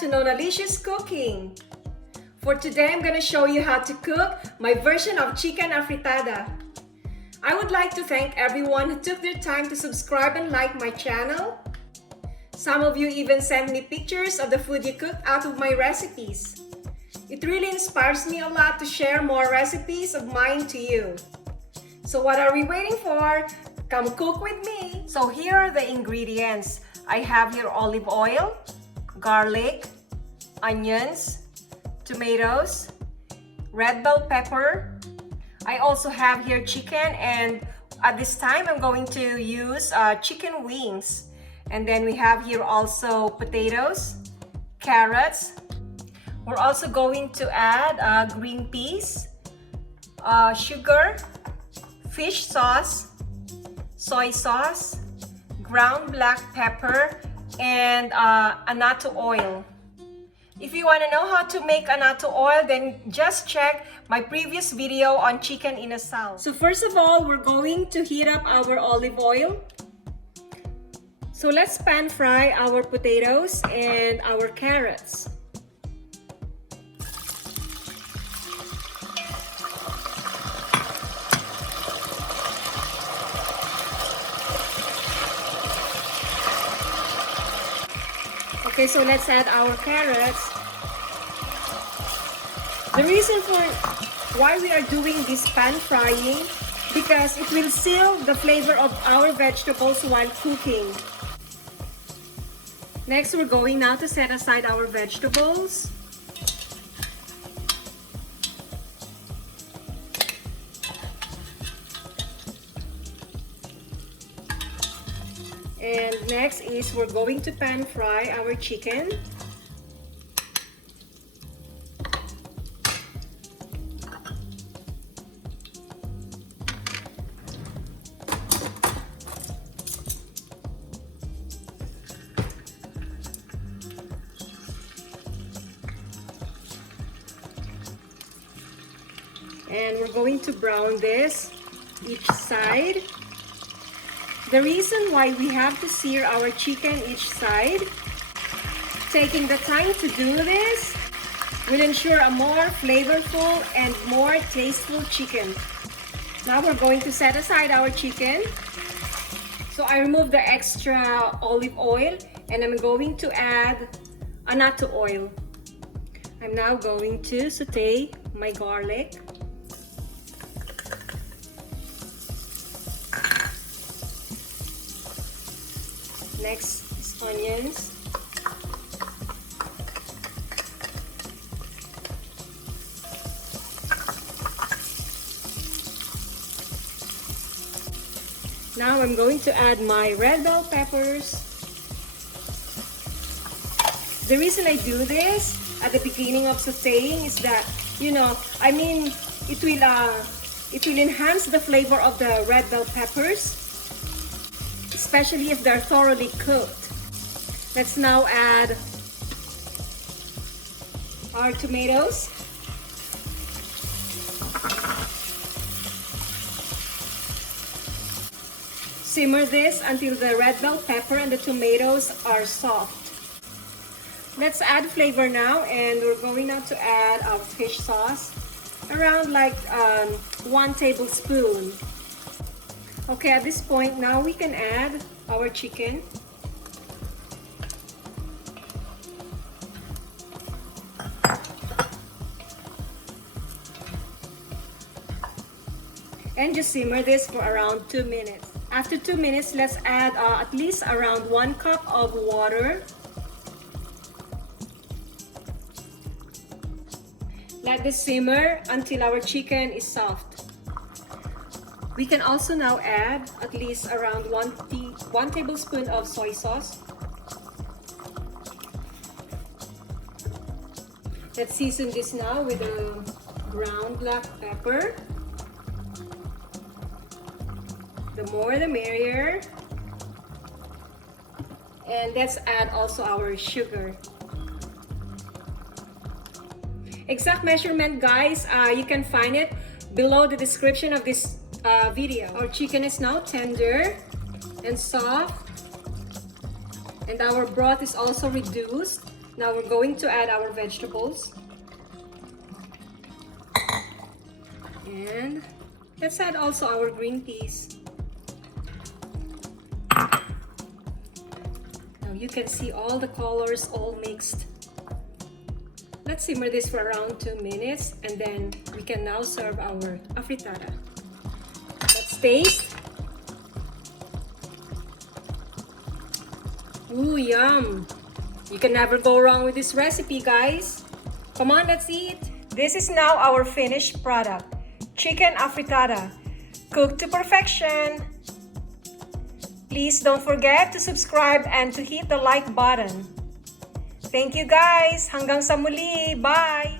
to Nonalicious Cooking. For today, I'm gonna show you how to cook my version of chicken afritada. I would like to thank everyone who took their time to subscribe and like my channel. Some of you even sent me pictures of the food you cooked out of my recipes. It really inspires me a lot to share more recipes of mine to you. So what are we waiting for? Come cook with me! So here are the ingredients. I have here olive oil, garlic, onions, tomatoes, red bell pepper. I also have here chicken, and at this time I'm going to use chicken wings. And then we have here also potatoes, carrots. We're also going to add green peas, sugar, fish sauce, soy sauce, ground black pepper, and Annato oil. If you want to know how to make Annato oil, then just check my previous video on chicken inasal. So first of all, we're going to heat up our olive oil. So let's pan fry our potatoes and our carrots. Okay, so let's add our carrots. The reason for why we are doing this pan frying, because it will seal the flavor of our vegetables while cooking. Next, we're going now to set aside our vegetables. And next is we're going to pan fry our chicken. And we're going to brown this each side. The reason why we have to sear our chicken each side, taking the time to do this, will ensure a more flavorful and more tasteful chicken. Now we're going to set aside our chicken. So I removed the extra olive oil and I'm going to add Annato oil. I'm now going to saute my garlic. Next is onions. Now I'm going to add my red bell peppers. The reason I do this at the beginning of sauteing is that, it will enhance the flavor of the red bell peppers, especially if they're thoroughly cooked. Let's now add our tomatoes. Simmer this until the red bell pepper and the tomatoes are soft. Let's add flavor now, and we're going now to add our fish sauce, around like 1 tablespoon. Okay, at this point, now we can add our chicken. And just simmer this for around 2 minutes. After 2 minutes, let's add at least around 1 cup of water. Let this simmer until our chicken is soft. We can also now add at least around 1 tablespoon of soy sauce. Let's season this now with a ground black pepper. The more the merrier. And let's add also our sugar. Exact measurement, guys, you can find it below the description of this video. Our chicken is now tender and soft, and our broth is also reduced. Now we're going to add our vegetables. And let's add also our green peas. Now you can see all the colors all mixed. Let's simmer this for around 2 minutes and then we can now serve our afritada. Let's taste. Ooh, yum! You can never go wrong with this recipe, guys. Come on, let's eat. This is now our finished product. Chicken afritada, cooked to perfection. Please don't forget to subscribe and to hit the like button. Thank you guys. Hanggang sa muli. Bye!